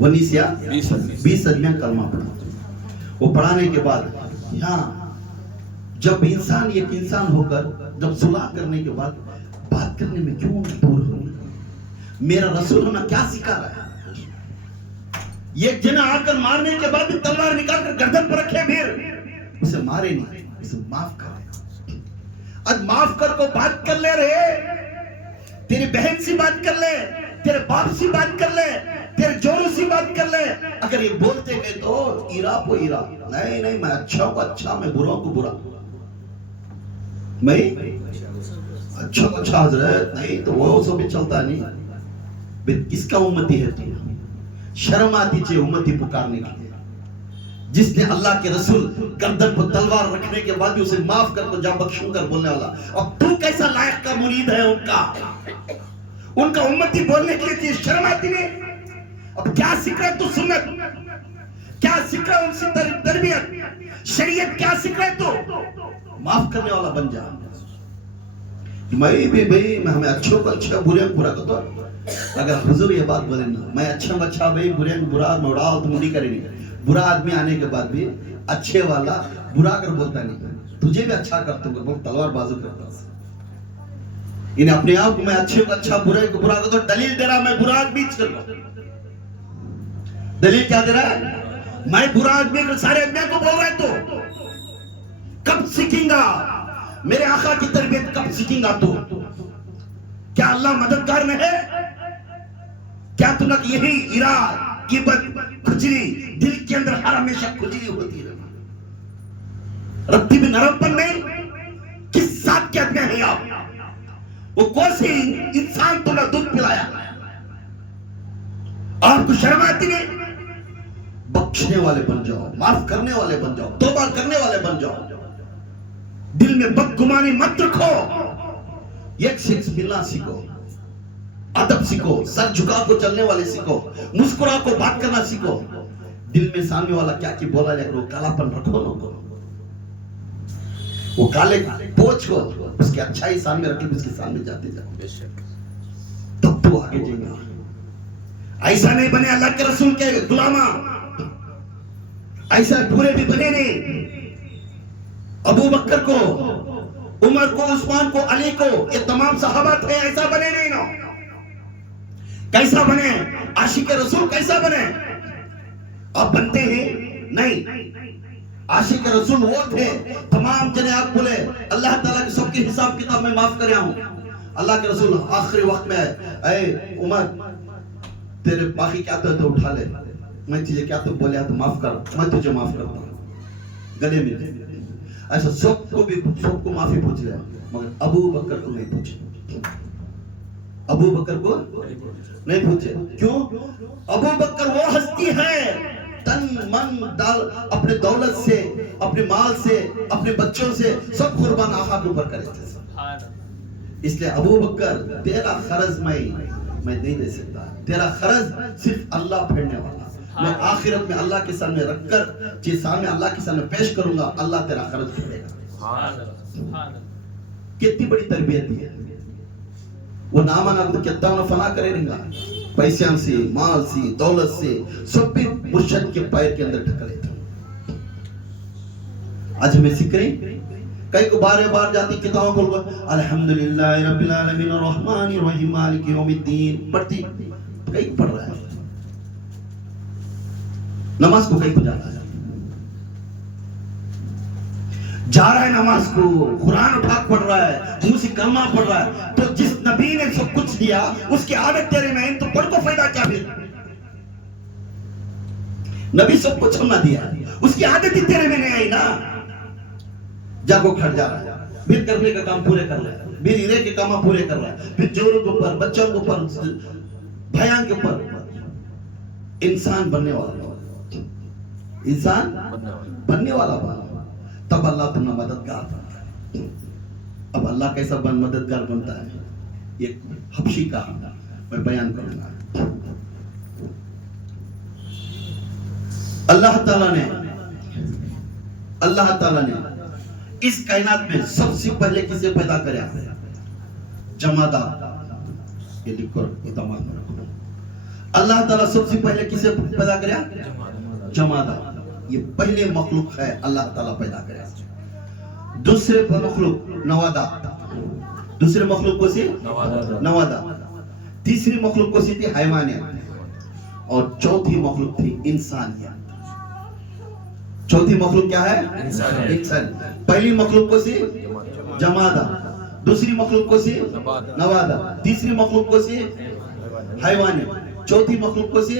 वनीसिया 20 आदमी कलमा पढ़ा। वो पढ़ाने के बाद यहाँ जब इंसान एक इंसान होकर जब सुलह करने के बाद बात करने में क्यों दूर हो, मेरा रसूल हमें क्या सिखा रहा है? ये जना आकर मारने के बाद भी तलवार निकाल कर गर्दन पर रखे, फिर उसे मारे नहीं, उसे माफ करे। आज माफ कर को बात कर ले रहे, तेरी बहन से बात कर ले, तेरे बाप से बात कर ले, तेरे जोरों से बात कर ले। अगर ये बोलते गए तो ईरा को ईरा, नहीं नहीं मैं अच्छा को अच्छा, मैं बुरा को बुरा, मैं अच्छा को अच्छा हजरत नहीं तो वो सब भी चलता नहीं। किसका उम्मती है तू? शर्म आती चाहिए उम्मती पुकारने के लिए। जिसने अल्लाह के रसूल गर्दन पर तलवार रखने के बाद भी उसे माफ कर को जा बख्शूंगा बोलने वाला, और तू कैसा लायक का मुरीद है उनका उम्मती बोलने के लिए शर्म आती नहीं? अब क्या सीख रहा है तू? सुन्नत क्या सीख रहा है? उनसे तरबियत शरीयत क्या सीख रहा है तू? माफ करने वाला बन जा। मैं भी भाई मैं हमें अच्छों को अच्छा बुरे को बुरा करता। अगर हुजूर ये बात बोले ना, मैं अच्छा को अच्छा भाई बुरे को बुरा मोड़ा तो मुड़ी करेंगे। बुरा आदमी आने के बाद भी अच्छे वाला बुरा कर बोलता नहीं, तुझे भी अच्छा करता हूँ बोल, तलवार बाजू करता। इन्हें अपने आप को मैं अच्छे को अच्छा बुरे को बुरा करता, दलील दे रहा मैं बुरा आदमी कर रहा। दलील क्या दे रहा है? मैं बुरा आदमी को सारे आदमी को बोल रहा है। तो कब सीखेगा मेरे आका की तरबियत? कब सीखेगा तू? क्या अल्लाह मददगार में है? क्या तू ना यही इराद गिबत खुजली दिल के अंदर हर हमेशा खुजली होती है, रत्ती भी नरमपन नहीं? किस साथ के आदमी है आप? वो कौन सी इंसान तुम्हें दूध पिलाया? आपको शर्म आती नहीं? बख्शने वाले बन जाओ, माफ करने वाले बन जाओ, तौबा करने वाले बन जाओ। दिल में बदगुमानी मत रखो। एक से मिलना सीखो, अदब सीखो, सर झुका को चलने वाले सीखो, मुस्कुरा को बात करना सीखो। दिल में सामने वाला क्या की बोला जाए, वो कालापन रखो ना को, वो काले पोछ को उसके अच्छाई सामने रखे, उसके सामने जाते जाओ, तब तो आगे जाएगा। ऐसा नहीं बने अल्लाह के रसूल के गुलामा, ऐसा पूरे भी बने नहीं। अबू बकर को, उमर को, उस्मान को, अली को, ये तमाम सहाबा थे, ऐसा बने नहीं ना। कैसा बने? आशिक रसूल कैसा बने? अब बनते हैं नहीं। आशिक रसूल वो थे, तमाम जने आप बोले अल्लाह ताला के सबके हिसाब किताब में माफ कर हूं। अल्लाह के रसूल आखिरी वक्त में, ऐ उमर तेरे बाकी क्या तो उठा ले, मैं तुझे क्या तो बोले तो माफ कर, मैं तुझे माफ करता हूं, गले मिले। ऐसा सबको माफी पूछ लिया, मगर अबू बकर को नहीं पूछे। अबू बकर को नहीं पूछे। क्यों? अबू बकर वो हस्ती है तन मन दाल अपने दौलत से, अपने माल से, अपने बच्चों से सब कुर्बान आका के ऊपर करे थे। इसलिए अबू बकर तेरा खर्च मैं नहीं दे सकता, तेरा खर्च सिर्फ अल्लाह फेरने वाला। मैं आखिरत में अल्लाह के सामने रखकर जिस सामने अल्लाह के सामने पेश करूंगा, अल्लाह तेरा खर्च फेरेगा। कितनी बड़ी तरबियत है वो। नामा ना तो कितना फना करेगा, पैसे से, माल से, दौलत से, सब भी मुर्शद के पैर के अंदर ढकले थे। आज हमें सीख रहे कई को बार बार जाती किताबों बोल अल्हम्दुलिल्लाह रब्बिल आलमीन अर्रहमानिर रहीम मालिक यौमिद्दीन पढ़ती, कई पढ़ रहा है। नमाज को कहीं को जा रहा है, जा रहा है नमाज को, कुरान उठा पढ़ रहा है, मुंह से कलमा पढ़ रहा है। तो जिस नबी ने सब कुछ दिया उसकी आदत तेरे में है, तो पढ़ को फायदा क्या फिर? नबी सब कुछ हमने दिया, उसकी आदत ही तेरे में नहीं आई ना। जागो खड़ जा रहा है, फिर करने का काम पूरे कर रहा है, फिर हीरे के काम पूरे कर रहा है, फिर जोरों के ऊपर, बच्चों के ऊपर, भयान के ऊपर। इंसान बनने वाला, इंसान बनने वाला बना, तब अल्लाह तुम्हारा मददगार बनता है। अब अल्लाह कैसा मददगार बनता है, एक हबशी का मैं बयान करूंगा। अल्लाह ताला ने इस कायनात में सबसे पहले किसे पैदा किया? जमादात। ये लिखो, ये दिमाग में रखो। अल्लाह ताला सबसे पहले किसे पैदा किया? जमादात। ये पहले मखलूक है अल्लाह ताला पैदा किया। दूसरे मखलूक नवादात, दूसरे मखलूक को से नवादात। तीसरी मखलूक को सी थी हैवानियत, और चौथी मखलूक थी इंसानियत। चौथी मखलूक क्या है? इंसान। पहली मखलूक को सी जमादा, दूसरी मखलूक को सी नवादा, तीसरी मखलूक को सी हैवानियत, चौथी मखलूक को सी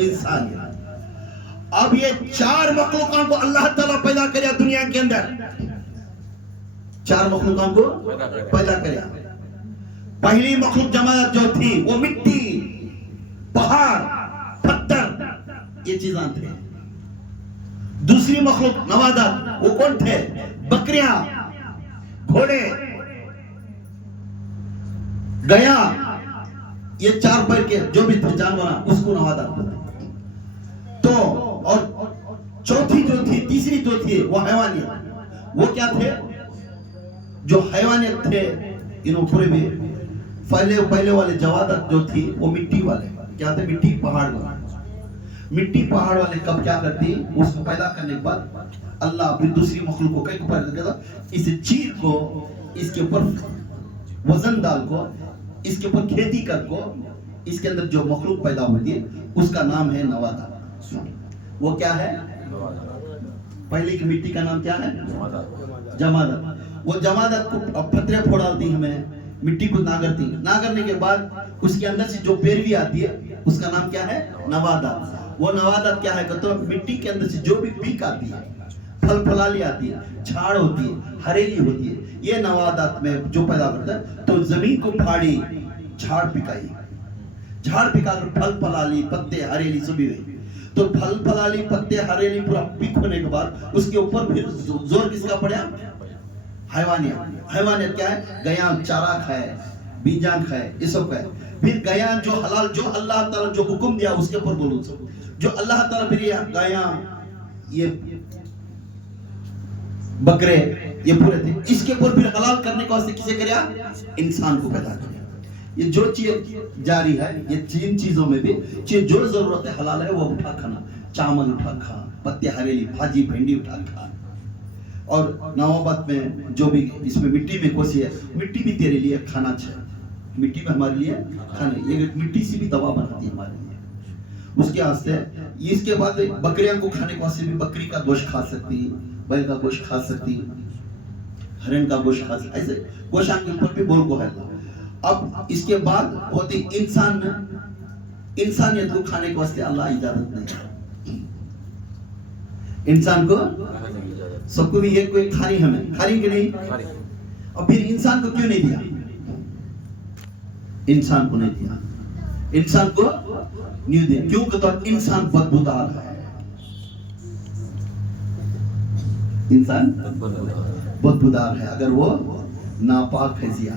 इंसानियत। अब ये चार मखलूकों को अल्लाह ताला पैदा किया दुनिया के अंदर, चार मखलूकों को पैदा किया। पहली मखलूक जमात जो थी वो मिट्टी, पहाड़, पत्थर, ये चीजें थे। दूसरी मखलूक नवादात, वो कौन थे? बकरियां, घोड़े, गया, ये चार पैर के जो भी थे जानवर, उसको नवादात बोलते। तो और चौथी जो थी, तीसरी जो थी वो हैवानियत। वो क्या थे? जो हैवानियत थे इन्हों पूरे में पहले वाले जवादात जो थी वो मिट्टी वाले क्या थे? मिट्टी पहाड़ वाले। मिट्टी पहाड़ वाले कब क्या करती? उसको पैदा करने के बाद अल्लाह फिर दूसरी मखलूक को कहीं पैदा करता, इसे चीर को, इसके ऊपर वजन डाल को, इसके ऊपर खेती कर को, इसके अंदर जो मखलूक पैदा होती है उसका नाम है नवादा। वो क्या है? पहले की मिट्टी का नाम क्या है? जमादात। वो जमादात को पत्थरे फोड़ डालती हमें, मिट्टी को ना करने के बाद उसके अंदर से जो पेरवी आती है उसका नाम क्या है? नवादात। वो नवादात क्या है? तो मिट्टी के अंदर से जो भी पीक आती है, फल फलाली आती है, झाड़ होती है, हरेली होती है, ये नवादात में जो पैदा करता है। तो जमीन को फाड़ी, झाड़ पिकाई, झाड़ पिकाकर फल फलाली, पत्ते, हरेली सभी हुई। तो फल फलाली, पत्ते, हरेली पूरा पिक होने के बाद उसके ऊपर फिर जोर किसका पड़ा? हैवानियत। हैवानियत क्या है? गयान चारा खाए, बीजान खाए, ये सब खाए। फिर गयान जो हलाल, जो अल्लाह ताला जो हुक्म दिया उसके ऊपर बोलो, सब जो अल्लाह ताला फिर ये गयान, ये बकरे, ये पूरे थे, इसके ऊपर फिर हलाल करने के वास्ते किसे किया? इंसान को पैदा किया। ये जो चीज जारी है, ये तीन चीजों में भी चीज जो जरूरत है हलाल है वो उठा खाना, चावल उठा खा, पत्ते हरेली, भाजी भिंडी उठा खा। और नवाबात में जो भी इसमें मिट्टी में कोसी है, मिट्टी भी तेरे लिए खाना चाहिए, मिट्टी में हमारे लिए खाना, ये मिट्टी से भी दवा बनाती है हमारे लिए। उसके वास्ते इसके बाद बकरियां को खाने के वास्ते भी बकरी का गोश्त खा सकती, बैल का गोश्त खा सकती, हरण का गोश्त खा सकती, ऐसे गोशान के ऊपर भी बोल को है। अब इसके बाद होती इंसान, इंसानियत को खाने के वास्ते अल्लाह इजाजत नहीं, इंसान को सबको भी एक कोई खानी, हमें खानी कि नहीं? अब फिर इंसान को क्यों नहीं दिया? इंसान को नहीं दिया, इंसान को नहीं दिया क्यों? तो इंसान बदबूदार है, इंसान बदबूदार है। अगर वो नापाक हैसिया,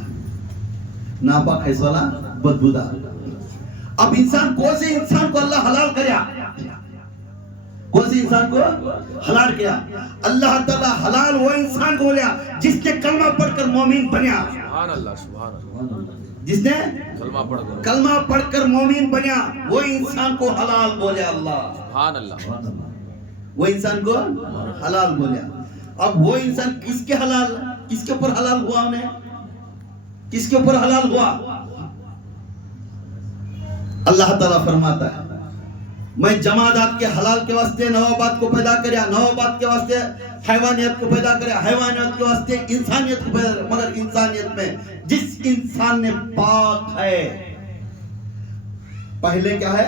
नापाक हैस वाला बदबूदार। अब इंसान कौन से इंसान को अल्लाह हलाल किया? कौन से इंसान को हलाल किया? अल्लाह ताला हलाल वो इंसान को बोला जिसने कलमा पढ़कर मोमिन बना। सुभान अल्लाह, सुभान अल्लाह। जिसने कलमा पढ़कर मोमिन बना वो इंसान को हलाल बोले अल्लाह। सुभान अल्लाह। वो इंसान को हलाल बोले। अब वो इंसान किसके हलाल, किसके ऊपर हलाल हुआ? उन्हें किसके ऊपर हलाल हुआ? अल्लाह ताला फरमाता है मैं जमादात के हलाल के वास्ते नवाबात को पैदा करया, नवाबात के वास्ते हैवानियत को पैदा करया, हैवानियत के वास्ते इंसानियत को पैदा, मगर इंसानियत में जिस इंसान ने पाक है, पहले क्या है,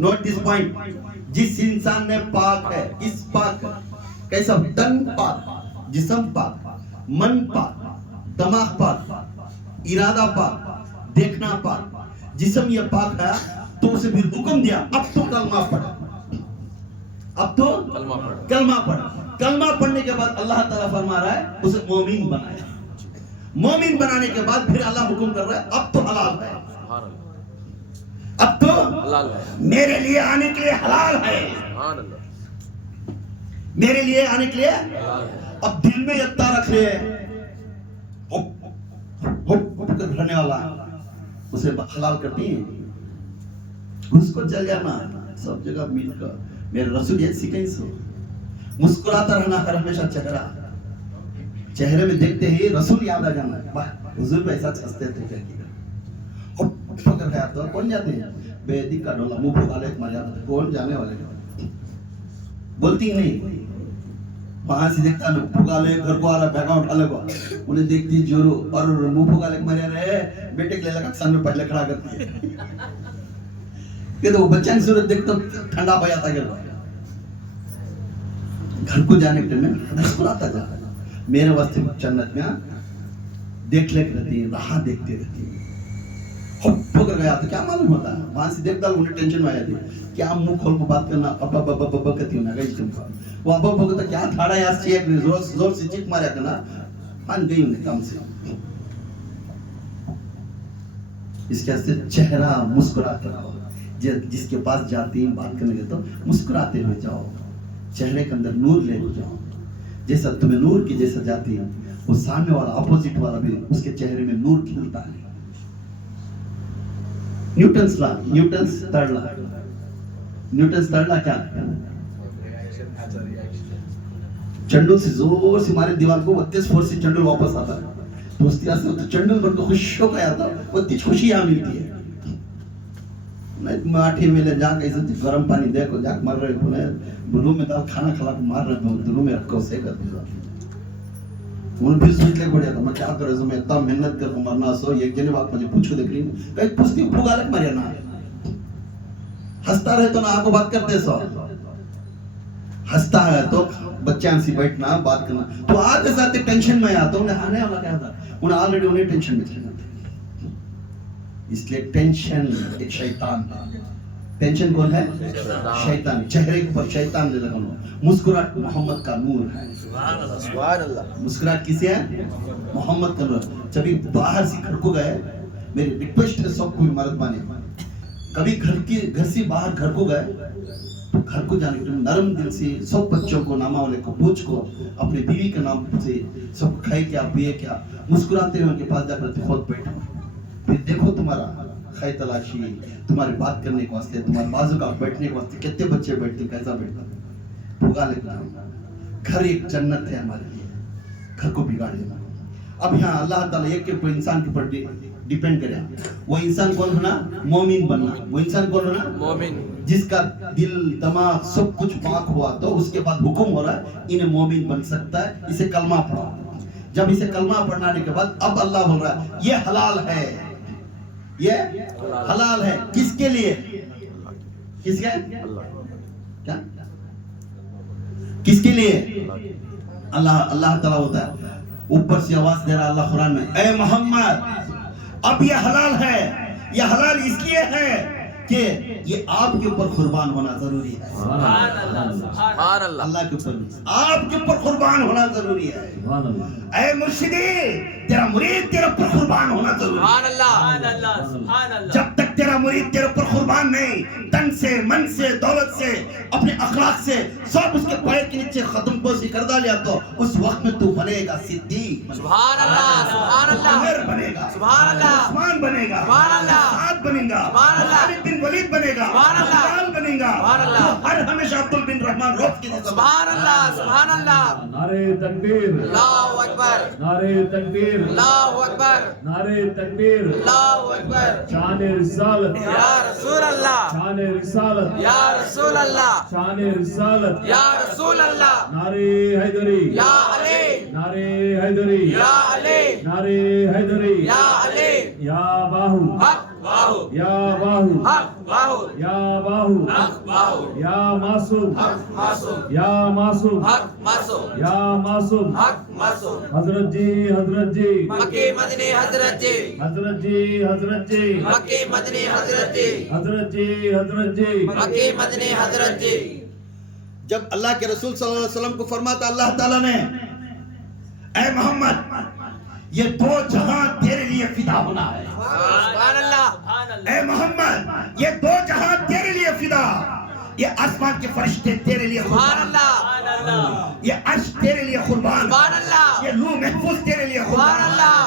नोट दिस पॉइंट, जिस इंसान ने पाक है, किस पाक, कैसा, तन पाक, जिस्म पाक, मन पाक, दिमाग पाक, इरादा पाक, देखना पाक, जिस्म ये पाक है, तो उसे भी हुक्म दिया अब तो कलमा पढ़, अब तो कलमा पढ़। कलमा पढ़ने के बाद अल्लाह ताला फरमा रहा है उसे मोमिन बनाया। मोमिन बनाने के बाद फिर अल्लाह हुक्म कर रहा है अब तो हलाल है, अब तो हलाल है, मेरे लिए आने के लिए हलाल है, मेरे लिए आने के लिए हलाल है। अब दिल में यत्ता रख ले, रहने वाला उसे हलाल करती है, उसको चल जाना सब जगह मिलकर, मेरे रसूल ये सिखाई सो, मुस्कुराता रहना हर हमेशा चेहरा, चेहरे में देखते ही रसूल याद आ जाना, वाह हुजूर पे ऐसा हंसते थे क्या किया, पकड़ गया तो कौन जाते हैं, बेदी का डोला मुंह फुगा ले मर जाता, कौन जाने वाले, बोलती नहीं, वहां से देखता ना फुगा ले, घर को आ रहा बैगा उठा ले, उन्हें देखती जोरो और मुंह फुगा ले मर रहे, बेटे के ले लगा सन में पहले खड़ा करती है, ये तो बच्चा की सूरत देख तो ठंडा हो जाता है, घर को जाने के टाइम में मुस्कुराता जा, मेरे वास्ते जन्नत में देख ले रहती है, राह देखते रहती है, पकड़ गया तो क्या मालूम होता है, वहां से देखता उन्हें टेंशन में आ जाती है, क्या मुंह खोल को बात करना, अब कहती हूँ ना गई तुमको, वो अब तो क्या थाड़ा यार चेक जोर से चीख मारा करना, मान गई उन्हें काम से, इसके वास्ते चेहरा मुस्कुराता रहो, जिसके पास जाती हैं बात करने के तो मुस्कुराते हुए जाओ, चेहरे के अंदर नूर ले जाओ, जैसा तुम्हें नूर की जैसा जाती है वो सामने वाला अपोजिट वाला भी उसके चेहरे में नूर खिलता है। न्यूटन्स थर्ड ला क्या, चंडुल से जोर से मारे दीवार को 32 फोर्स से चंडुल वापस आता है, तो उसकी वजह से चंडुल पर तो खुश होकर आता है, वो इतनी खुशी यहाँ मिलती है, माठी में ले जाके ऐसे गर्म पानी देखो जाके मर रहे हो, रूम में दाल खाना खिला के मार रहे हो, रूम में रखो से कर दिया, उन्हें फिर सोच ले बढ़िया था मैं क्या करे, मैं इतना मेहनत करके मरना सो, एक जने बात मुझे पूछो देख रही कहीं पूछती फुगा लग मरिया ना, हंसता रहे तो ना आपको बात करते सो, हंसता है तो बच्चा से बैठना बात करना, तो आते साथ टेंशन में आता उन्हें आने वाला क्या था, उन्हें ऑलरेडी उन्हें टेंशन में चले जाते, इसलिए टेंशन एक शैतान है, टेंशन कौन है, शैतान, चेहरे के ऊपर शैतान ले लगा, मुस्कुराहट मोहम्मद का नूर है, सुभान अल्लाह, मुस्कुराहट किसे है, मोहम्मद का नूर। जब बाहर से घर को गए, मेरी रिक्वेस्ट है सबको मर्द बने, कभी घर से बाहर घर को गए तो घर को जाने के नरम दिल से सब बच्चों को नामा वाले को पूछ को अपने बीवी के नाम से सब खाए क्या पिए क्या, मुस्कुराते हुए उनके पास जाकर खुद बैठो, फिर देखो तुम्हारा खै तलाशी, तुम्हारी बात करने के वास्ते, तुम्हारे बाजू का बैठने के वास्ते कितने बच्चे बैठते, कैसा बैठता, भुगा लेना, घर एक जन्नत है हमारे लिए, घर को बिगाड़ देना। अब यहाँ अल्लाह ताला एक के ऊपर इंसान के ऊपर डिपेंड करे, वो इंसान कौन होना, मोमिन बनना, वो इंसान कौन होना, मोमिन, जिसका दिल दिमाग सब कुछ पाक हुआ तो उसके बाद हुक्म हो रहा है इन्हें मोमिन बन सकता है, इसे कलमा पढ़ो, जब इसे कलमा पढ़ने के बाद अब अल्लाह बोल रहा है ये हलाल है, ये हलाल है, किसके लिए, किसके, क्या, किसके लिए, अल्लाह ताला होता है, ऊपर से आवाज दे रहा अल्लाह कुरान में, ए मोहम्मद अब ये हलाल है, ये हलाल इसलिए है कि ये आपके ऊपर कुर्बान होना जरूरी है, अल्लाह के ऊपर आपके ऊपर कुर्बान होना जरूरी है, ऐ मुर्शिदी तेरा मुरीद तेरे ऊपर कुर्बान होना जरूरी है, जब तक तेरा मुरीद तेरे ऊपर कुर्बान नहीं, तन से मन से दौलत से अपने अखलाक से सब उसके पैर के नीचे खत्म पोशी कर डालिया तो उस वक्त में तू बनेगा सिद्दीक, सुभान अल्लाह, सुभान अल्लाह, उमर बनेगा, सुभान अल्लाह, उस्मान बनेगा, सुभान अल्लाह, साद बनेगा, सुभान अल्लाह, खालिद बिन वलीद बनेगा, सुभान अल्लाह, बिलाल बनेगा, सुभान अल्लाह, हर हमेशा अब्दुल बिन रहमान रौफ की जैसा, सुभान अल्लाह, सुभान अल्लाह, नारे तकबीर, अल्लाहु अकबर, नारे तकबीर, अल्लाहु अकबर, नारे तकबीर, अल्लाहु अकबर, शान रिसालत रिसालत या रसूल अल्लाह शान रिसालत या रसूल अल्लाह शान रिसालत या रसूल अल्लाह नारे हैदरी या अली नारे हैदरी या अली नारे हैदरी या अली या बाहु हक बाहु या बाहु हक बाहु या बाहु हक बाहु या मासूम हक मासूम या मासूम हक मासूम या मासूम हक मासूम हजरत जी मक्के मदनी हजरत जी हजरत जी मक्के मदनी हजरत जी हजरत जी मक्के मदनी हजरत जी। जब अल्लाह के रसूल सल्लल्लाहु अलैहि वसल्लम को फरमाता अल्लाह ताला ने, ऐ मोहम्मद ये दो जहां तेरे लिए फिदा होना है। सुभान अल्लाह ऐ मोहम्मद ये दो जहां तेरे लिए फिदा, ये आसमान के फरिश्ते तेरे लिए सुभान कुर्बान, अल्लाह ये अर्श तेरे लिए कुर्बान, सुभान अल्लाह ये लूह महफूज तेरे लिए सुभान कुर्बान, अल्लाह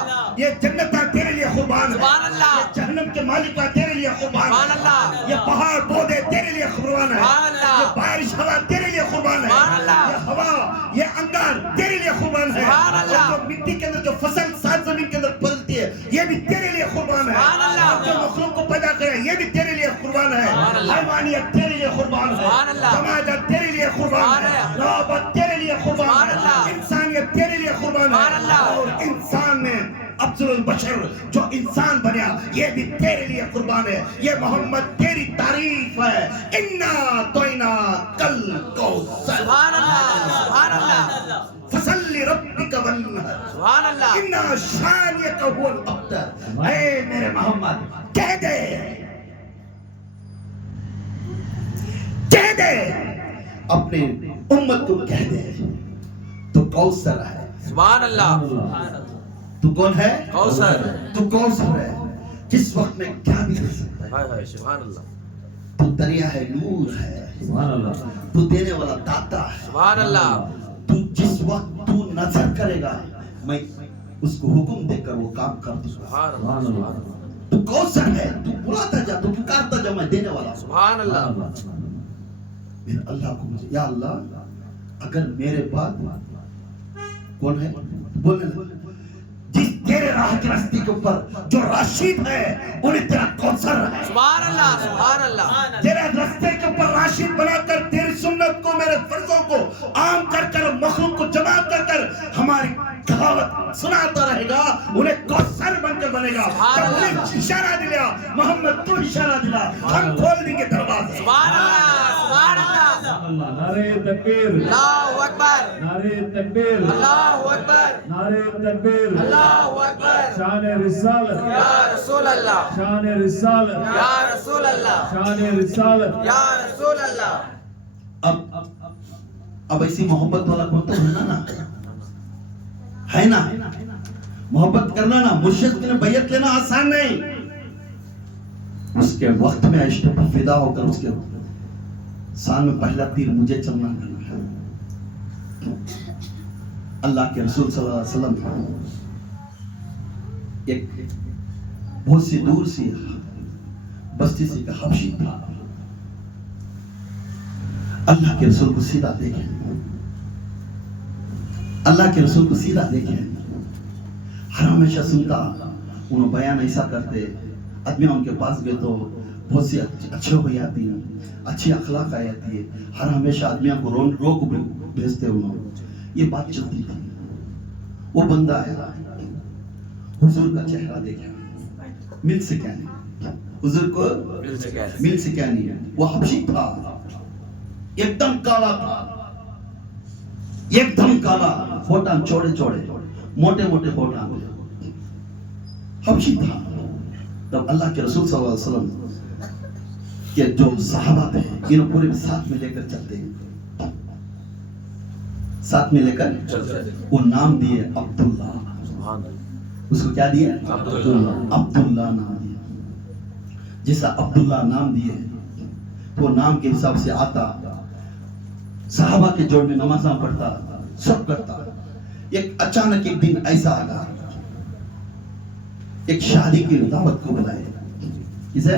ये जन्नत तेरे लिए कुर्बान, सुभान अल्लाह ये जहन्नम के मालिक तेरे लिए कुर्बान, सुभान अल्लाह ये पहाड़ पौधे तेरे लिए कुर्बान है, सुभान अल्लाह ये बारिश हवा तेरे लिए कुर्बान है, सुभान अल्लाह ये हवा ये अंगार तेरे लिए कुर्बान है, सुभान अल्लाह और जो मिट्टी के अंदर जो फसल सात जमीन के अंदर पलती है ये भी तेरे लिए कुर्बान है, सुभान अल्लाह और जो मखलूक को पैदा करे ये भी तेरे लिए कुर्बान है, सुभान अल्लाह हैवानियत तेरे लिए कुर्बान है, सुभान अल्लाह समाजत तेरे लिए कुर्बान सुभान है, अल्लाह नवाबत तेरे लिए कुर्बान सुभान है, अल्लाह इंसानियत तेरे लिए कुर्बान सुभान है, अल्लाह और इंसान में अफजलुल बशर जो इंसान बना ये भी तेरे लिए कुर्बान है। ये मोहम्मद तेरी तारीफ है, इन्ना तोइना कल कौसर, सुभान अल्लाह सुभान अल्लाह फसल्लि रब्बिका वन्हर, सुभान अल्लाह इन्ना शानियका हुवल अब्तर। ऐ मेरे मोहम्मद कह दे अपने उम्मत को कह दे तू कौसर है। सुभान अल्लाह तू कौन है? कौसर तू कौसर है, किस वक्त में क्या भी कर सकता है। हाय हाय सुभान अल्लाह तू दरिया है, नूर है, सुभान अल्लाह तू देने वाला दाता है। सुभान अल्लाह तू जिस वक्त तू नजर करेगा मैं उसको हुक्म देकर वो काम कर दूंगा। सुभान सुभान अल्लाह अल्लाह तू कौसर है, तू बुलाता जा, तू पुकारता जा, मैं देने वाला हूं। सुभान अल्लाह मेरे अल्लाह को मुझे, या अल्लाह अगर मेरे बाद कौन है बोलने लगे, जिस तेरे राह के रास्ते के ऊपर जो राशिद है उन्हें तेरा कौसर है। सुभान अल्लाह सुभान अल्लाह तेरे रास्ते के ऊपर राशिद बनाकर तेरी सुन्नत को मेरे फर्जों को आम कर कर मखलूक को जमा कर कर हमारी कहावत सुनाता रहेगा, उन्हें कौसर बनकर बनेगा। जब उन्हें इशारा दिया मोहम्मद तू इशारा दिला हम खोल देंगे दरवाजे। सुभान अल्लाह सुभान अल्लाह अल्लाह नारे तकबीर अल्लाहु अकबर नारे तकबीर अल्लाहु अकबर नारे तकबीर अल्लाहु अकबर शान रिसालत या रसूल अल्लाह शान रिसालत या रसूल अल्लाह शान रिसालत या रसूल अल्लाह। अब ऐसी मोहब्बत वाला कौन तो है ना मोहब्बत करना ना, मुर्शिद के लिए बैयत लेना आसान नहीं, उसके वक्त में इश्क पर फिदा होकर उसके साल में पहला तीर मुझे चलना करना है। अल्लाह के रसूल सल्लल्लाहु अलैहि वसल्लम एक बहुत सी दूर सी बस्ती से का हबशी था। अल्लाह के रसूल को सीधा देखे, अल्लाह के रसूल को सीधा देखे। हर हमेशा सुनता उन्होंने बयान ऐसा करते, आदमी उनके पास गए तो बहुत सी अच्छे हो जाती हैं, अच्छी अखलाक आ जाती है। हर हमेशा आदमियों को रोक भेजते उन्होंने, ये बात चलती थी। वो बंदा आया, हुजूर का चेहरा देखा, मिल से क्या नहीं, हुजूर को मिल से क्या नहीं है। वो हबशी था, एकदम काला था, एकदम काला, होठा चौड़े चौड़े, मोटे मोटे होठा, हबशी था। तब अल्लाह के रसूल सल्लल्लाहु अलैहि वसल्लम के जो सहाबा थे इन्हों पूरे साथ में लेकर चलते, साथ में लेकर वो नाम दिए अब्दुल्ला। उसको क्या दिए? अब्दुल्ला नाम दिया। जैसा अब्दुल्ला नाम दिए तो नाम के हिसाब से आता, सहाबा के जोड़ में नमाज़ पढ़ता, सब करता। एक अचानक एक दिन ऐसा आगा, एक शादी की दावत को बुलाए। किसे?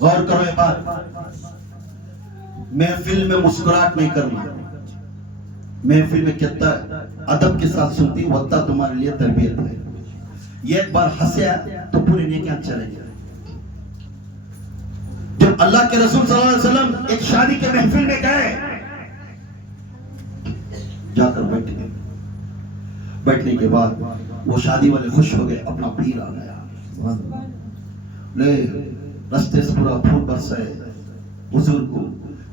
गौर करो ये बात, महफिल में मुस्कुराहट नहीं करना, महफिल में कितना अदब के साथ सुनती, वत्ता तुम्हारे लिए तरबियत है। ये एक बार हंसे तो पूरे नेकियां चले गए। जब अल्लाह के रसूल सल्लल्लाहु अलैहि वसल्लम एक शादी के महफिल में गए, जाकर बैठ गए। बैठने के बाद वो शादी वाले खुश हो गए, अपना पीर आ गया, ले रास्ते से पूरा फूल बरसाए। हुजूर को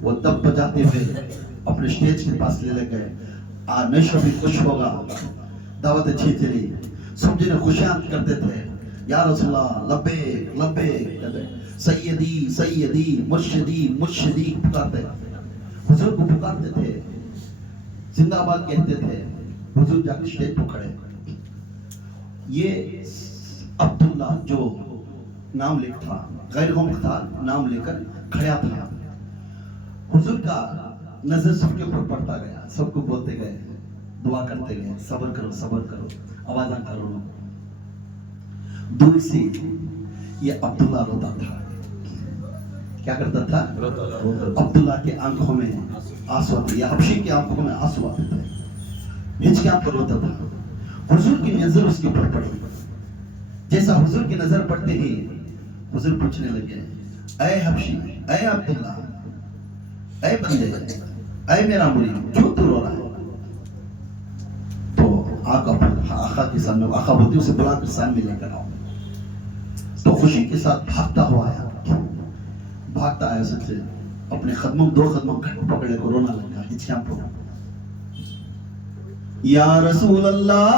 वो तब बजाते हुए अपने स्टेज के पास ले गए। नशा भी खुश होगा, दावत अच्छी चली, सब जने खुशियां करते थे, या रसूलल्लाह लब्बैक लब्बैक कहते, सैयदी सैयदी मुर्शिदी मुर्शिदी पुकारते, हुजूर को पुकारते थे, जिंदाबाद कहते थे। हुजूर जाकर स्टेज पर खड़े, ये अब्दुल्ला जो नाम लिख था, गैर मुख्तार नाम लेकर खड़ा था। हुजूर का नजर सबके ऊपर पड़ता गया, सबको बोलते गए, दुआ करते गए, सब्र करो, आवाज़ करो। दूर से ये अब्दुल्ला रोता था। क्या करता था? अब्दुल्ला के आंखों में आंसू आते, या हबशी की आंखों में आंसू आते थे, हिचकियां पर रोता था। हुजूर की नजर उसके ऊपर पड़ी। जैसा हुजूर की नजर पड़ते ही हुजूर पूछने लगे, ऐ हबशी, ऐ अब्दुल्ला, ऐ बंदे, ऐ मेरा मुरीद, क्यों तू रो रहा है? तो आका के सामने, आका बोलते उसे बुलाकर सामने लेकर आओ। तो खुशी के साथ भागता हुआ आया, भागता आया सच्चे, अपने कदमों, 2 कदमों पकड़े को रोना लगा, हिचकियां पर, या रसूल अल्लाह,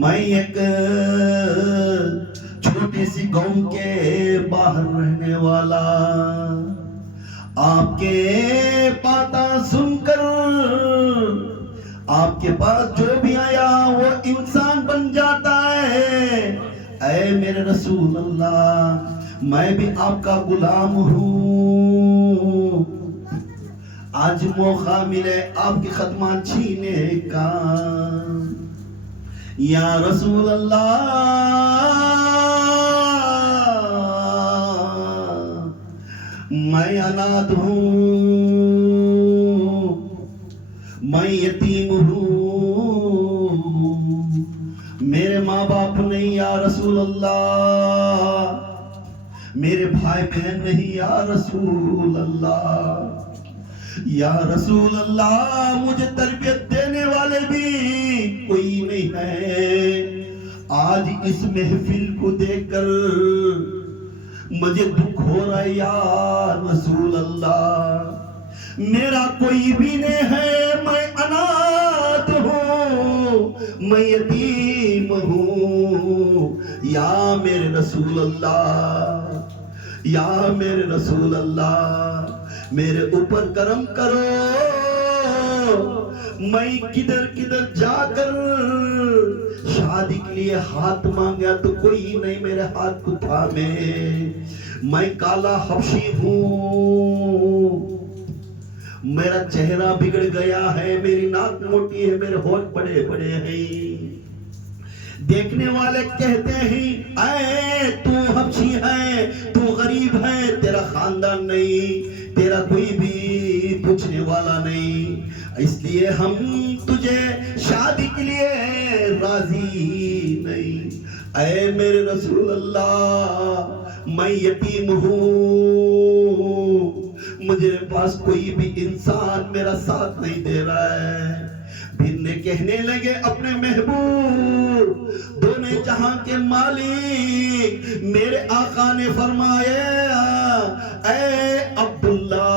मैं एक छोटी सी गांव के बाहर रहने वाला, आपके बाता सुनकर आपके पास जो भी आया वो इंसान बन जाता है। ऐ मेरे रसूल अल्लाह, मैं भी आपका गुलाम हूँ, आज मौका मिले आपकी खदमा छीने का। या रसूल अल्लाह, मैं अनाथ हूँ, मैं यतीम हूँ, मेरे माँ बाप नहीं या रसूल अल्लाह, मेरे भाई बहन नहीं या रसूल अल्लाह। या रसूल अल्लाह, मुझे तरबियत देने वाले भी कोई नहीं है। आज इस महफिल को देखकर मुझे दुख हो रहा है या रसूल अल्लाह, मेरा कोई भी नहीं है, मैं अनाथ हूँ, मैं यतीम हूँ। या मेरे रसूल अल्लाह, या मेरे रसूल अल्लाह, मेरे ऊपर करम करो, मैं किधर किधर जाकर शादी के लिए हाथ मांगा तो कोई नहीं मेरे हाथ को थामे। मैं काला हबशी हूँ, मेरा चेहरा बिगड़ गया है, मेरी नाक मोटी है, मेरे होठ बड़े बड़े हैं। देखने वाले कहते हैं, ऐ तू हबशी है, तू गरीब है, तेरा खानदान नहीं, तेरा कोई भी पूछने वाला नहीं, इसलिए हम तुझे शादी के लिए राजी नहीं। ऐ मेरे रसूल अल्लाह, मैं यतीम हूँ, मुझे पास कोई भी इंसान मेरा साथ नहीं दे रहा है। भिन्ने कहने लगे, अपने महबूब, दोनों जहां के मालिक, मेरे आका ने फरमाया, ऐ अब्दुल्ला,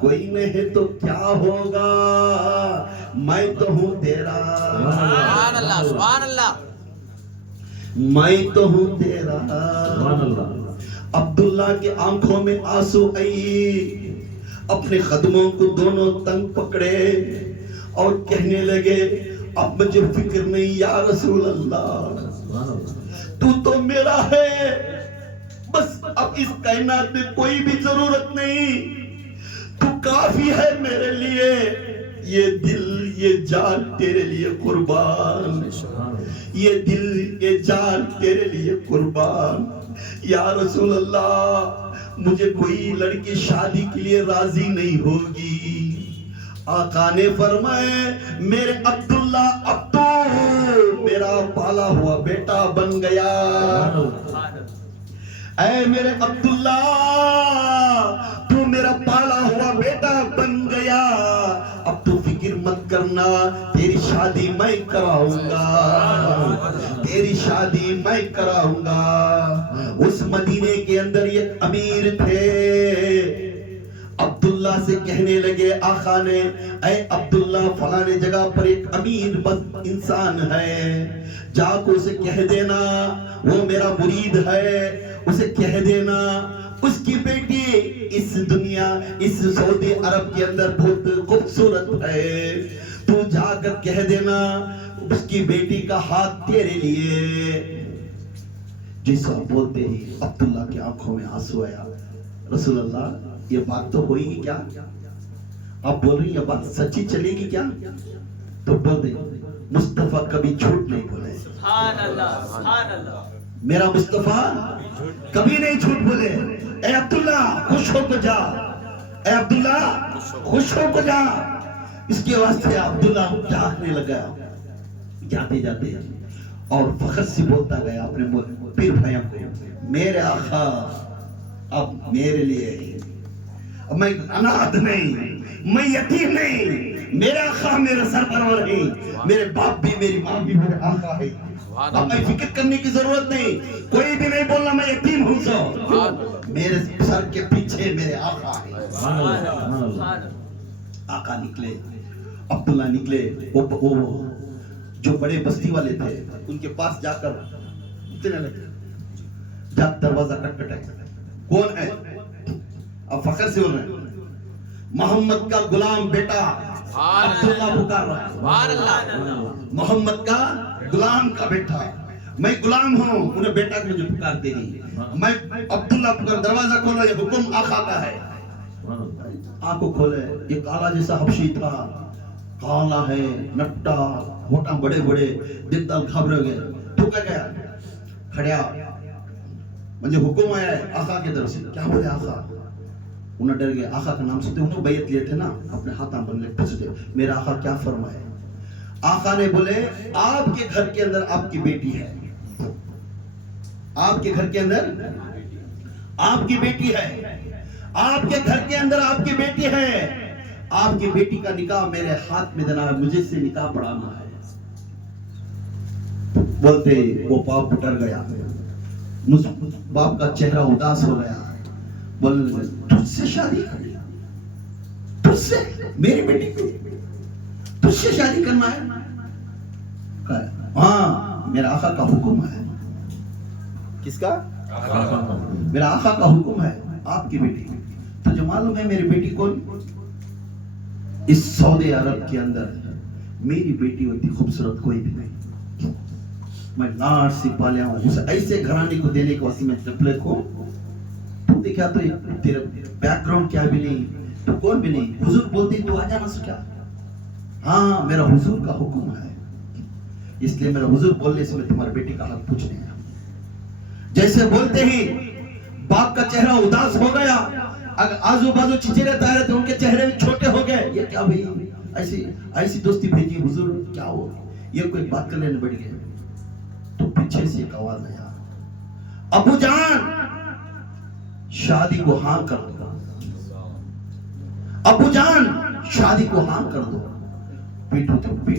कोई नहीं तो क्या होगा, मैं तो हूं तेरा, सुभान अल्लाह, सुभान अल्लाह, मैं तो हूं तेरा। अब्दुल्ला की आंखों में आंसू आई, अपने कदमों को दोनों तंग पकड़े और कहने लगे, अब मुझे फिक्र नहीं या रसूल अल्लाह, तू तो मेरा है, बस अब इस कायनात में कोई भी जरूरत नहीं, तू काफी है मेरे लिए। ये दिल ये जान तेरे लिए कुर्बान, ये दिल ये जान तेरे लिए कुर्बान। या रसूल अल्लाह, मुझे कोई लड़की शादी के लिए राजी नहीं होगी। आका ने फरमाए, मेरे अब्दुल्ला, अब तो मेरा पाला हुआ बेटा बन गया। ऐ मेरे अब्दुल्ला, तू मेरा पाला हुआ बेटा बन गया। अब तू फिक्र मत करना, तेरी शादी मैं कराऊंगा, तेरी शादी मैं कराऊंगा। उस मदीने के अंदर एक अमीर थे, अब्दुल्ला से कहने लगे आका ने, ऐ अब्दुल्ला फलाने जगह पर एक अमीर बद इंसान है, जाको उसे कह देना वो मेरा मुरीद है, उसे कह देना उसकी बेटी इस दुनिया इस सऊदी अरब के अंदर बहुत खूबसूरत है, तू जाकर कह देना उसकी बेटी का हाथ तेरे लिए। जैसा बोलते ही अब्दुल्ला की आंखों में आंसू आया। रसूल अल्लाह, ये बात तो होगी क्या? आप बोल रही ये बात सच्ची चलेगी क्या? तो बोल दे, मुस्तफा कभी झूठ नहीं बोले। सुभान अल्लाह, सुभान अल्लाह। मेरा मुस्तफा कभी नहीं झूठ बोले। ए अब्दुल्ला खुश हो को जा, ए अब्दुल्ला खुश हो को जा। इसके वास्ते अब्दुल्ला जागने लगा, जाते जाते और फखर से बोलता गया अपने पीर भाइयों को, मेरे आका अब मेरे लिए, मैं अनाथ नहीं, मैं यतीम नहीं, मेरा आका मेरा सरपरवर है, मेरे बाप भी मेरी माँ भी मेरे आका है। अब मैं फिक्र करने की जरूरत नहीं, कोई भी नहीं बोलना मैं यतीम हूँ, सो मेरे सर के पीछे मेरे आका है। आका निकले, अब्दुल्ला निकले, वो जो बड़े बस्ती वाले थे उनके पास जाकर पूछने लगे, जब दरवाजा खटखटाया, कौन है? अब फखर से बोल रहे हैं, मोहम्मद का गुलाम बेटा अब्दुल्ला पुकार रहा है। मोहम्मद का गुलाम का बेटा, मैं गुलाम हूँ, उन्हें बेटा के मुझे पुकारते नहीं, मैं अब्दुल्ला पुकार। दरवाजा खोलो, ये हुक्म आका का है। आंखों खोले, ये काला जैसा हबशी था, काला है, नट्टा, होठा बड़े बड़े, दिल घबरा गए। तू क्या गया? खड़िया, मुझे हुक्म आया है आका की तरफ से। क्या बोले आका? उन्हें डर गए, आका का नाम सुनते, उन्होंने बैत लिए थे ना, अपने हाथों पर ले पूछते, मेरा आका क्या फरमाए? आका ने बोले, आपके घर के अंदर आपकी बेटी है, आपके घर के अंदर आपकी बेटी है, आपके घर के अंदर आपकी बेटी है, आपकी बेटी का निकाह मेरे हाथ में देना है, मुझे से निकाह पढ़ाना है। बोलते वो बाप डर गया, बाप का चेहरा उदास हो गया, बोलने लगे, तुझसे शादी करनी, तुझसे मेरी बेटी को तुझसे शादी करना है? हाँ, मेरा आका का हुक्म है। किसका? मेरा आका का हुक्म है, आपकी बेटी। तुझे मालूम है मेरी बेटी कौन? इस सऊदी अरब के अंदर मेरी बेटी होती खूबसूरत कोई भी नहीं, मैं लाड से पालिया हूँ, उसे ऐसे घराने को देने के वास्ते मैं ट्रिपलेट हूँ। तू देखा तो तेरा बैकग्राउंड क्या भी नहीं, तो कौन भी नहीं, हुजूर बोलते तू आ जाना सो क्या? हाँ, मेरा हुजूर का हुक्म है, इसलिए मेरा हुजूर बोलने से मैं तुम्हारी बेटी का हाथ पूछने आया। जैसे बोलते ही बाप का चेहरा उदास हो गया, अगर आजू बाजू चिचेरे तारे थे उनके चेहरे भी छोटे हो गए। ये क्या भाई, ऐसी ऐसी दोस्ती भेजी हुजूर, क्या हो, ये कोई बात कर लेने बढ़ गए। तो पीछे से एक आवाज आया, अबू जान शादी को हाँ कर दो, अबू जान शादी को हाँ कर दो। पीठ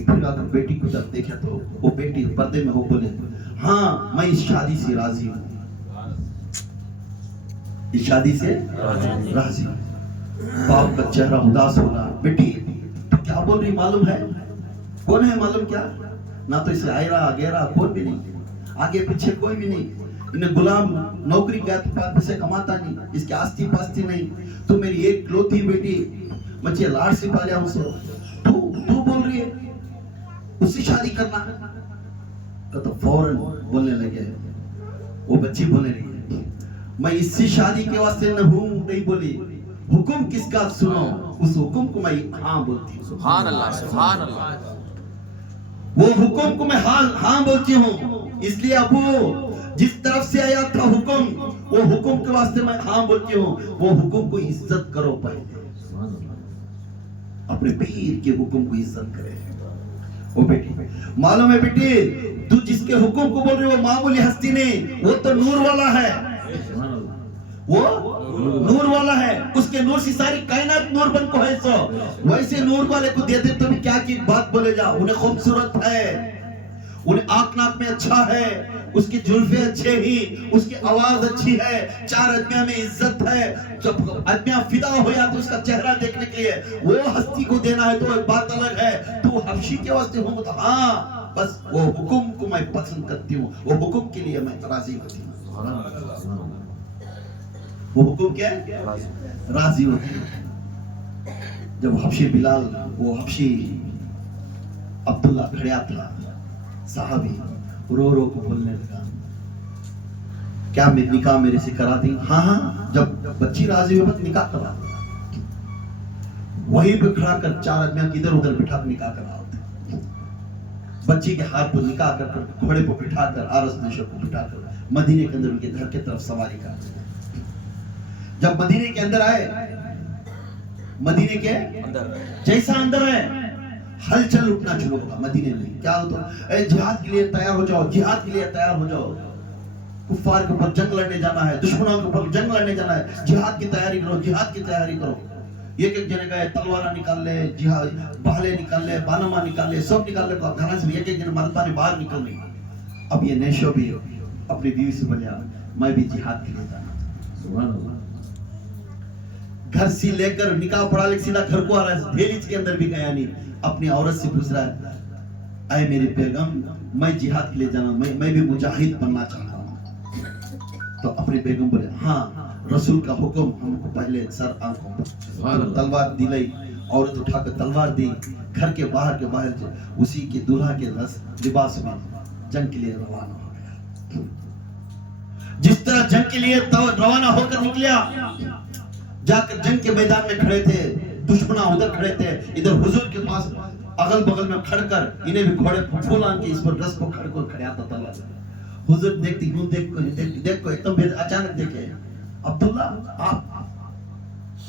फिराकर बेटी को जब देखा तो वो बेटी पर्दे में हो बोले, हाँ मैं इस शादी से राजी हूँ, इस शादी से राजी। बाप का चेहरा उदास होगा, बेटी तो क्या बोल रही मालूम है? कौन है मालूम क्या? ना तो इसे आयरा गेरा कोई भी नहीं, आगे पीछे कोई भी नहीं, इन्हें गुलाम नौकरी क्या पैसे कमाता नहीं, इसकी आस्ती पास्ती नहीं, तू मेरी एक क्लोथी बेटी, बच्चे लाड़ से पालिया उसे, तू बोल रही है उससे शादी करना? तो फौरन बोलने लगे, वो बच्ची बोलने लगी, मैं इससे शादी के वास्ते न हूं, नहीं बोली, हुक्म किसका सुनो, उस हुक्म को मैं हाँ बोलती हूँ। सुभान अल्लाह, सुभान अल्लाह। वो हुक्म को मैं हाँ बोलती हूँ, इसलिए अबू जिस तरफ से आया था हुक्म, वो हुक्म के वास्ते मैं हाँ बोलती हूँ। वो हुक्म को इज्जत करो, पहले अपने पीर के हुक्म को इज्जत करे। वो बेटी, मालूम है बेटी, तू जिसके हुक्म को बोल रही हो वो मामूली हस्ती नहीं, वो तो नूर वाला है, वो नूर वाला है, उसके नूर से सारी कायनात नूर बन को है। सो वैसे नूर वाले को देते तो भी क्या की बात बोले जा, उन्हें खूबसूरत है, उन्हें आंख नाक में अच्छा है, उसकी जुल्फे अच्छे ही, उसकी आवाज अच्छी है, चार आदमियों में इज्जत है, जब आदमियां फिदा हो जाते तो उसका चेहरा देखने के लिए, वो हस्ती को देना है तो एक बात अलग है। तू हबशी के वास्ते हो तो हाँ, बस वो हुक्म को मैं पसंद करती हूँ, वो हुक्म के लिए मैं राजी होती हूँ। वो हुक्म क्या है? राजी होती हूँ। जब हबशी बिलाल, वो हबशी अब्दुल्ला खड़ा था, साहबी रो रो को बोलने लगा, क्या मेरी निकाह मेरे से करा दी? हाँ हाँ, जब बच्ची राजी हुई मत निकाह करा। वहीं पे खड़ा कर चार आदमियों की इधर उधर बिठा कर निकाह करा, बच्ची के हाथ पर निकाह कर घोड़े पर बिठा कर, आरस नशे को बिठा कर मदीने के अंदर उनके घर की तरफ सवारी कर। जब मदीने के अंदर आए, मदीने के अंदर जैसा अंदर है, हलचल उठना शुरू होगा मदीने में। क्या होता है? जिहाद के लिए तैयार हो जाओ, जिहाद के लिए तैयार हो जाओ, कुफार के ऊपर जंग लड़ने जाना है, दुश्मनों के ऊपर जंग लड़ने जाना है, जिहाद की तैयारी करो, जिहाद की तैयारी करो। एक एक जने गए, तलवार निकाल ले, जिहाद बहले निकाल ले, बानमा निकाल ले, सब निकाल ले, घर से एक एक जन मर्दा ने बाहर निकल ली। अब ये नेशो भी अपनी बीवी से बोला, मैं भी जिहाद के लिए जाना। सुभान अल्लाह। घर से लेकर निकाह पढ़ा ले, सीधा घर को आ रहा है, दहलीज के अंदर भी गया नहीं, अपनी औरत से पूछ रहा है, आए मेरी बेगम, मैं जिहाद के लिए जाना, मैं भी मुजाहिद बनना चाहता हूँ। तो अपनी बेगम बोले, हाँ रसूल का हुक्म हमको पहले सर आंखों पर। तो तलवार दिलाई, औरत उठाकर तलवार दी, घर के बाहर उसी के दूल्हा के लिबास में जंग के लिए रवाना हो गया। जिस तरह जंग के लिए रवाना होकर निकला, जाकर जंग के मैदान में खड़े थे, दुश्मना उधर खड़े थे, इधर हुजूर के पास अगल बगल में खड़कर इन्हें भी घोड़े फूल आन के इस पर रस को खड़कर खड़ा था तलवार। हुजूर देखती हूं, देख को एकदम अचानक देखे, अब्दुल्ला आप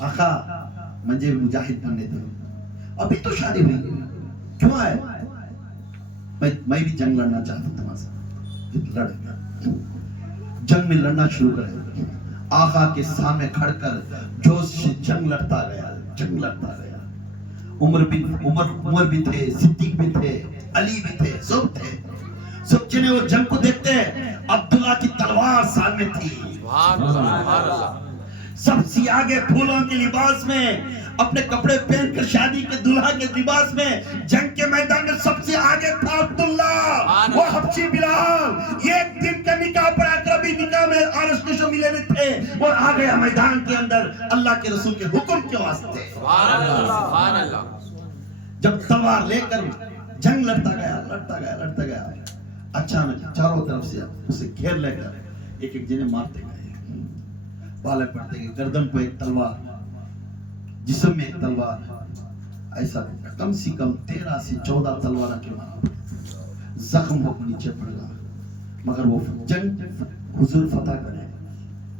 आका मुझे मुजाहिद बनने दो, अभी तो शादी हुई, क्यों आए? मैं भी जंग लड़ना चाहता हूं तुम्हारे साथ। लड़ेगा, जंग में लड़ना शुरू करे, आका के सामने खड़कर जोश से जंग लड़ता गया। उमर भी थे, सिद्दीक भी थे, अली भी थे, सब थे। सब जने वो जंग को देखते, अब्दुल्ला की तलवार सामने थी। सबसे आगे फूलों के लिबास में, अपने कपड़े पहनकर शादी के दूल्हा के लिबास में, जंग के मैदान में सबसे आगे था अब्दुल्ला, वो हबशी बिलाल। एक दिन का निकाह पढ़ा कर अभी निकाह में आरस नशो मिले नहीं थे, वो आ गया मैदान के अंदर अल्लाह के रसूल के हुक्म के वास्ते। जब तलवार लेकर जंग लड़ता गया, अचानक चारों तरफ से उसे घेर लेकर एक एक जने मारते गए, बाले पड़ते गए, गर्दन पे एक तलवार, जिस्म में एक तलवार, ऐसा कम से कम 13 से 14 तलवार के मारा, जख्म होकर नीचे पड़ गया। मगर वो जंग हुजूर फतह करे,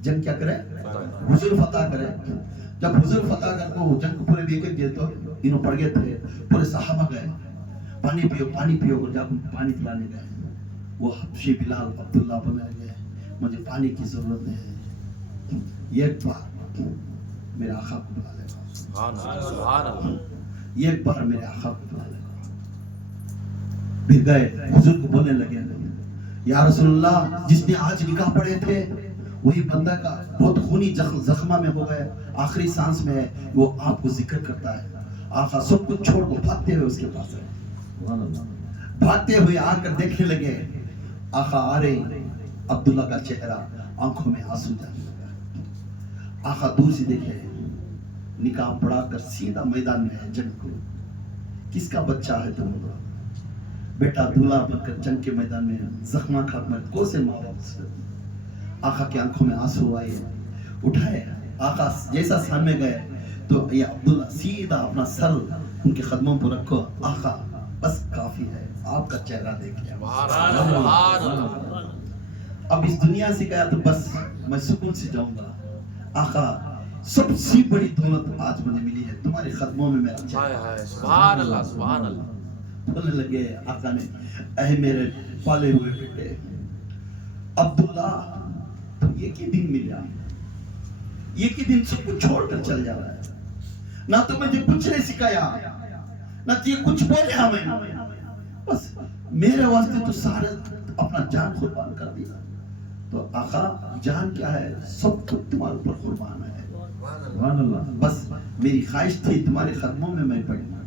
जंग क्या करे? हुजूर फतह करे। जब हुजूर फतह करके वो जंग पूरे भी एक एक तो इन्हों पड़ गए थे, पूरे सहाबा गए, पानी पियो, जाकर पानी पिलाने गए। वो हबशी बिलाल अब्दुल्ला बोले गए, मुझे पानी की जरूरत है, एक बार मेरे आका को बुला लेगा, एक बार मेरे आका को बुला लेगा। फिर गए, हुजूर को बोलने लगे, या रसूलुल्लाह, जिसने आज निकाह पढ़े थे वही बंदा का बहुत खूनी जख्मा में हो गया, आखिरी सांस में है, वो आपको जिक्र करता है। आका सब कुछ छोड़ को भागते हुए उसके पास है, भागते हुए आकर देखने लगे, आका आ रहे, अब्दुल्ला का चेहरा, आंखों में आंसू जाने लगा। आका दूर से देखे, निकाह पढ़ाकर सीधा मैदान में है जंग को। किसका बच्चा है तुम? बेटा दूल्हा बनकर जंग के मैदान में जख्मा खाकर को से माँ बाप से। आका की आंखों में आंसू आए, उठाए, आका जैसा सामने गए तो ये अब्दुल्ला सीधा अपना सर उनके कदमों पर रखो, आका बस काफी है, आपका चेहरा देख लिया, अब इस दुनिया से गया तो बस मैं सुकून से जाऊंगा। आका सबसे बड़ी दौलत आज मुझे मिली है, तुम्हारे कदमों में मेरा चेहरा। सुभान अल्लाह, सुभान अल्लाह। बोलने लगे आका ने, ऐ मेरे पाले हुए बेटे अब्दुल्ला, तो एक ही दिन मिला, एक ही दिन सब कुछ छोड़कर चल जा रहा है, ना तो मुझे कुछ नहीं सिखाया, ना तो ये कुछ बोले हमें, बस मेरे वास्ते तो सारे अपना जान कुर्बान कर दिया। तो आका जान क्या है, सब कुछ तुम्हारे ऊपर कुर्बान है, बस मेरी ख्वाहिश थी तुम्हारे कदमों में मैं पढ़ूं।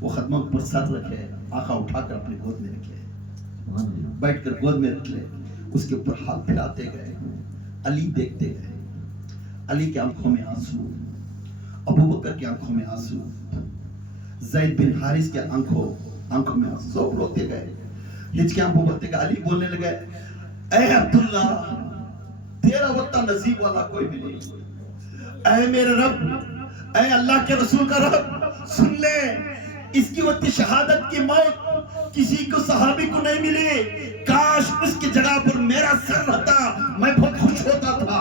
वो कदमों पर सर रखे, आका उठाकर अपने गोद में रखे, बैठकर गोद में रख ले, उसके ऊपर हाथ फिराते गए, अली देखते गए, अली की आंखों में आंसू, अबू बकर की आंखों में आंसू, ज़ैद बिन हारिस के आंखों में आंसू, सब रोते गए, हिचकियां भूनते गए। अली बोलने लगे, ऐ अब्दुल्ला, तेरा वक्ता नसीब वाला कोई भी नहीं, ऐ मेरे रब, ऐ अल्लाह के रसूल का रब, सुन ले, इसकी वक्त शहादत की मौत किसी को सहाबी को नहीं मिली, काश उसकी जगह पर मेरा सर रहता, मैं बहुत खुश होता था,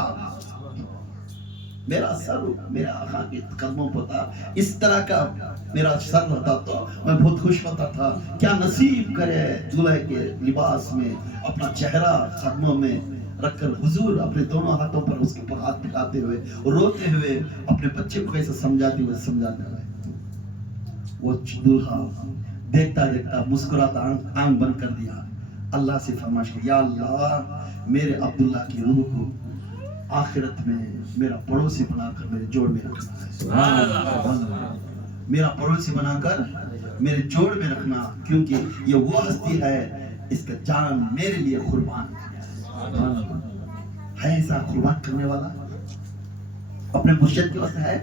मेरा सर मेरा आका के कदमों पर था, इस तरह का मेरा सर रहता तो मैं बहुत खुश होता था। क्या नसीब करे दूल्हे के लिबास में अपना चेहरा कदमों में रखकर हुजूर अपने दोनों हाथों पर उसके ऊपर हाथ टिकाते हुए और रोते हुए अपने बच्चे को कैसे समझाते हुए समझाने लगे। वो दूल्हा देखता देखता मुस्कुराता आंख बंद कर दिया, अल्लाह से फरमाइश की, या अल्लाह मेरे अब्दुल्ला की रूह को आखिरत में मेरा पड़ोसी बनाकर मेरे जोड़ में रखना है, मेरा पड़ोसी बनाकर मेरे जोड़ में रखना, क्योंकि ये वो हस्ती है इसका जान मेरे लिए कुर्बान है। ऐसा कुर्बान करने वाला अपने मुर्शिद के वास्ते है,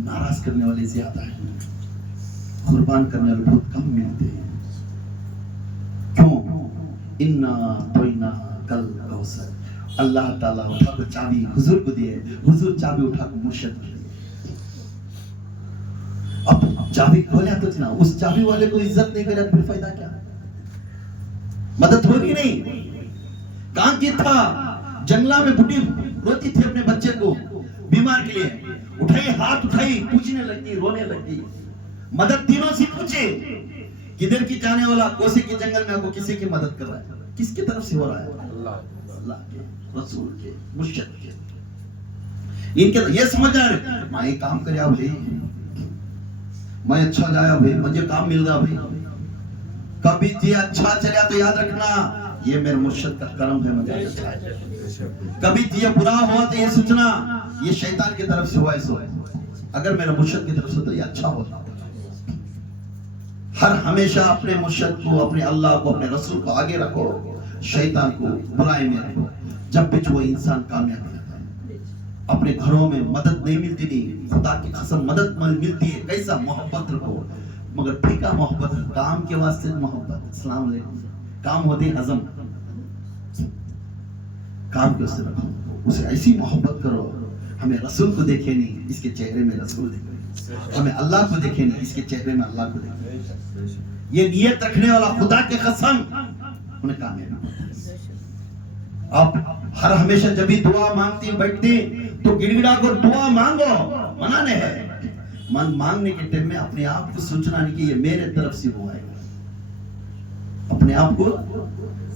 नाराज करने वाले ज्यादा है, कुर्बान करने वाले बहुत कम मिलते हैं। क्यों? इन्ना तोइना कल कौसर, अल्लाह ताला उठाकर चाबी हुजूर को दिए, हुजूर चाबी उठाकर मुर्शिद को दिए। अब चाबी खोला तो ना, उस चाबी वाले को इज्जत नहीं करा, फिर फायदा क्या? मदद होगी नहीं। कांति था जंगला में, बुढ़ी रोती थी अपने बच्चे को बीमार के लिए, उठाई हाथ उठाई, पूछने लगी, रोने लगी, मदद तीनों से पूछे, किधर की जाने वाला, कोसे के जंगल में आपको किसी की मदद कर रहा है, किसकी तरफ से हो रहा है? अल्लाह के, रसूल के, मुर्शिद के। इनके ये समझ आ रहे, मैं ये काम कर भाई, मैं अच्छा जाया भाई, मुझे काम मिल रहा भाई, कभी जी अच्छा चला तो याद रखना ये मेरे मुर्शिद का करम है, मुझे अच्छा है। कभी जी बुरा हुआ तो ये सोचना ये शैतान की तरफ से हुआ है, अगर मेरे मुर्शिद की तरफ से तो ये अच्छा होता। हर हमेशा अपने मुर्शिद को, अपने अल्लाह को, अपने रसूल को आगे रखो, शैतान को बुराई में रखो। जब भी वो इंसान कामयाब रहता है, अपने घरों में मदद नहीं मिलती, नहीं खुदा की कसम मदद मिलती है, कैसा मोहब्बत रखो, मगर फीका मोहब्बत, काम के वास्ते मोहब्बत। अस्सलाम वालेकुम, काम होते हजम, काम के वास्ते रखो, उसे ऐसी मोहब्बत करो, हमें रसूल को देखे नहीं, इसके चेहरे में रसूल देखे, हमें अल्लाह को देखे नहीं, इसके चेहरे में अल्लाह को देखे। ये नियत रखने वाला खुदा के कसम उन्हें कामयाब। आप हर हमेशा जब भी दुआ मांगते बैठते तो गिड़गिड़ा को दुआ मांगो, मना नहीं है, मन मांगने के टाइम में अपने आप को सोचना नहीं कि ये मेरे तरफ से हुआ है, अपने आप को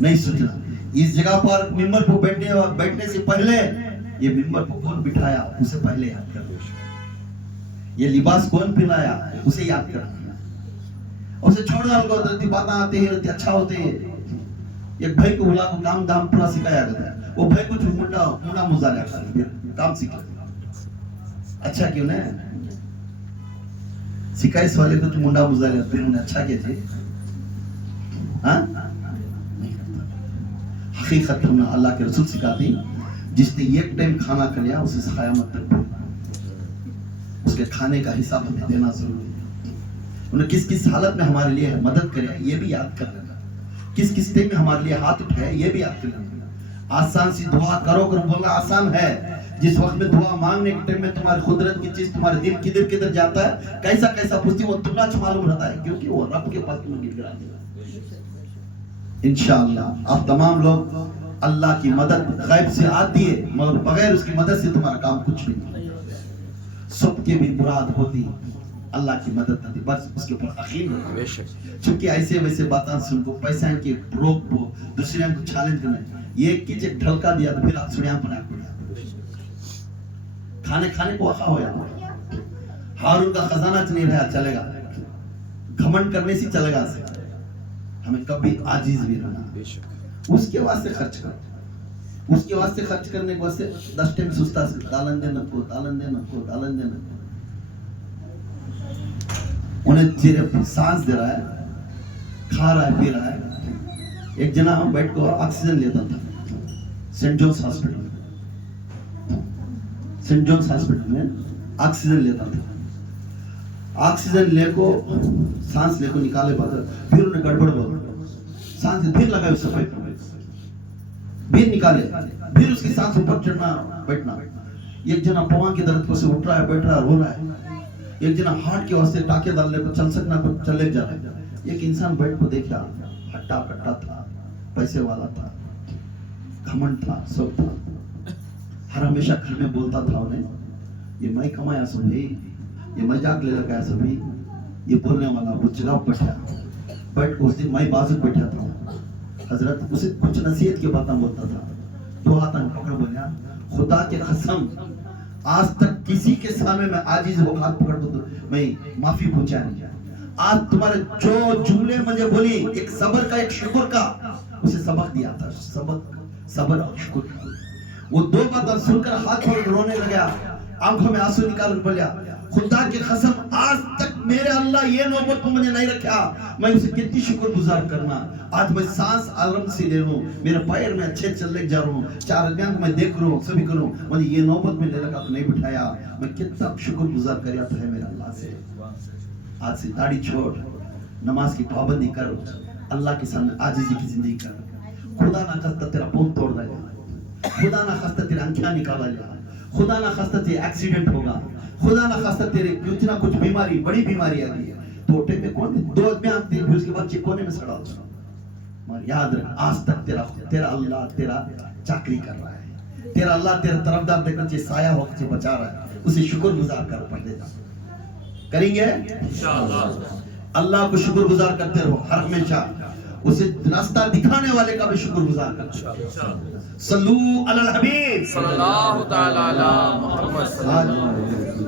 नहीं सोचना। इस जगह पर मिंबर पर बैठने से पहले ये मिंबर पर कौन बिठाया उसे पहले याद कर लो, ये लिबास कौन पहनाया उसे याद करना, उसे छोड़ डालो, बातें आते हैं रहते अच्छा होते हैं। एक भाई को बुला को काम दाम पूरा सिखाया गया है, वो भाई कुछ मुंडा मुजाला काम सीखा, अच्छा क्यों ना सिखाइस वाले को मुंडा मुजाला फिर उन्हें अच्छा किया जी, हाँ हकीकत हमने अल्लाह के रसूल सिखाती, जिसने एक टाइम खाना कर लिया उसे क़यामत तक उसके खाने का हिसाब हमें देना जरूरी है। उन्हें किस किस हालत में हमारे लिए मदद करे ये भी याद कर लेना, किस किस टाइम में हमारे लिए हाथ उठाए ये भी याद कर लेना। आसान सी दुआ करो कर बोलना आसान है, जिस वक्त में दुआ मांगने के टाइम में तुम्हारी कुदरत की चीज तुम्हारे दिल किधर किधर जाता है, कैसा कैसा पूछती वो तुमना मालूम रहता है, क्योंकि वो रब के पास तुम्हें गिर गिरा देगा। इंशाअल्लाह आप तमाम लोग अल्लाह की मदद गैब से आती है, मगर बगैर उसकी मदद से तुम्हारा काम कुछ भी नहीं। सबके भी मुराद होती अल्लाह की मदद नहीं, बस उसके ऊपर यकीन रखो। बेशक चूंकि ऐसे वैसे बातें सुनको पैसा के रोक को दूसरे को चैलेंज करना, ये कीचे ढलका दिया तो फिर आप सुनिया बना खाने खाने को आखा हो जाता। हारून का खजाना नहीं रहा चलेगा, घमंड करने से चलेगा से। हमें कभी आजीज भी रहना, बेशक उसके वास्ते खर्च कर, उसके वास्ते खर्च करने के वास्ते 10 टाइम सुस्ता से तालन दे नको, तालन दे नको, तालन दे नको। उन्हें तेरे सांस दे रहा है, खा रहा है, पी रहा है। एक जना बैठ को ऑक्सीजन लेता था सेंट जॉन्स हॉस्पिटल में, सेंट जॉन्स हॉस्पिटल में ऑक्सीजन लेता था। ऑक्सीजन लेको सांस लेको निकाले पाता, फिर उन्हें गड़बड़ हुआ, सांस फिर लगाए उस सफाई पर, फिर निकाले, फिर उसकी सांस ऊपर चढ़ना बैठना। एक जना पवन के दर्द को से उठ रहा है, बैठ रहा है, रो रहा है। एक जना हार्ट के वास्ते टाके डालने को चल सकना को चले जा रहा है। एक इंसान बैठ को देखा, हट्टा कट्टा था, पैसे वाला था, घमंड था, सब था। हर हमेशा घर में बोलता था उन्हें, ये मैं कमाया सभी, ये मजाक ले लगाया सभी, ये बोलने वाला वो जगह बैठ उस दिन मैं बाजू बैठा था। हजरत उसे कुछ नसीहत की बातें बोलता था, दो हाथ में पकड़ बोला, खुदा के कसम आज तक किसी के सामने मैं आजीज हो हाथ पकड़ दो तो मैं माफी पूछा नहीं। आज तुम्हारे जो जुमले मुझे बोली, एक सब्र का एक शुक्र का, उसे सबक दिया था, सबक सब्र और शुक्र। वो दो बातें सुनकर हाथ पकड़ रोने लगा, आंखों में आंसू निकाल बोला, खुदा की कसम आज तक मेरे अल्लाह ये नौबत को मुझे नहीं रखा, मैं उसे कितनी शुक्रगुजार करना। आज मैं सांस आराम से ले रहा हूँ, मेरे पैर में अच्छे चलने जा रहा हूँ, चार अज्ञान मैं देख रहा हूँ, सभी करूँ, मुझे ये नौबत में ले लगा तो नहीं बिठाया, मैं कितना शुक्रगुजार करिया तो है मेरे अल्लाह से। आज से दाढ़ी छोड़, नमाज की पाबंदी कर, अल्लाह के सामने आजीजी की जिंदगी कर। खुदा ना खास्ता तेरा पोम तोड़ देगा, खुदा ना खास्ता तेरा आंखें निकाला जाएगा, खुदा ना खास्ता तेरा एक्सीडेंट होगा, खुदा ना खास्ता तेरे कुछ ना कुछ बीमारी, बड़ी बीमारी आ गई है तो होटल में कौन दो आदमी आते हैं, उसके बाद कोने में सड़ा होता। मगर याद रख, आज तक तेरा अल्लाह तेरा चाकरी कर रहा है, तेरा अल्लाह तेरा तरफदार देखकर जे साया होकर जे बचा रहा है, उसे शुक्रगुजार कर पड़ेगा। करेंगे इंशाअल्लाह। अल्लाह को शुक्रगुजार करते रहो हर हमेशा, उसे रास्ता दिखाने वाले का भी शुक्रगुजार करो। सल्लू अलल हबीब सल्लल्लाहु तआला अला मुहम्मद।